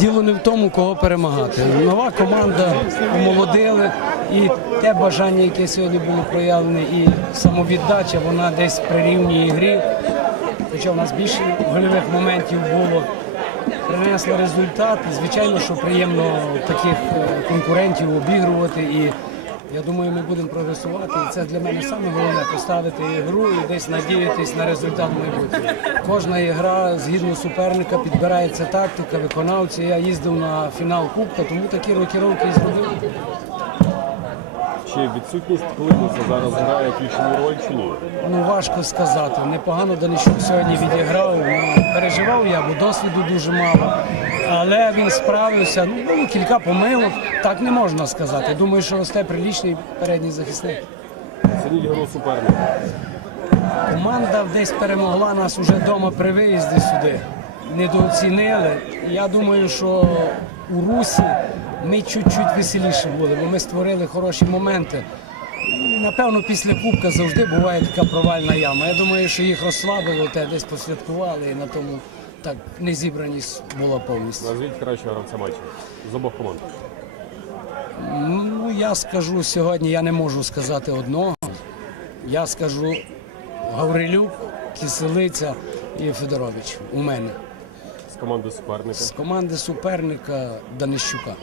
діло не в тому, кого перемагати. Нова команда омолодили, і те бажання, яке сьогодні було проявлене, і самовіддача, вона десь прирівнює грі. Хоча в нас більше гольових моментів було. Принесла результат. Звичайно, що приємно таких е, конкурентів обігрувати. І я думаю, ми будемо прогресувати. І це для мене саме головне поставити ігру і десь надіятись на результат майбутнього. Кожна ігра згідно суперника підбирається тактика, виконавці. Я їздив на фінал Кубка, тому такі рокіровки і зробив. Чи відсутність Климуса зараз грає ключову роль чи ні? Ну важко сказати. Непогано Данищук сьогодні відіграв. Ну, переживав я, бо досвіду дуже мало. Але він справився. Ну, було кілька помилок. Так не можна сказати. Думаю, що росте прилічний передній захисник. Цініть гру суперника. Команда десь перемогла нас уже вдома при виїзді сюди. Недооцінили. Я думаю, що у Русі ми чуть-чуть веселіше були, бо ми створили хороші моменти. Напевно, після Кубка завжди буває така провальна яма. Я думаю, що їх розслабило, те десь посвяткували і на тому так незібраність була повністю. Назвіть кращого гравця матчу з обох команд. Ну, я скажу сьогодні, я не можу сказати одного. Я скажу Гаврилюк, Киселиця і Федорович у мене. З команди суперника. З команди суперника Данищука.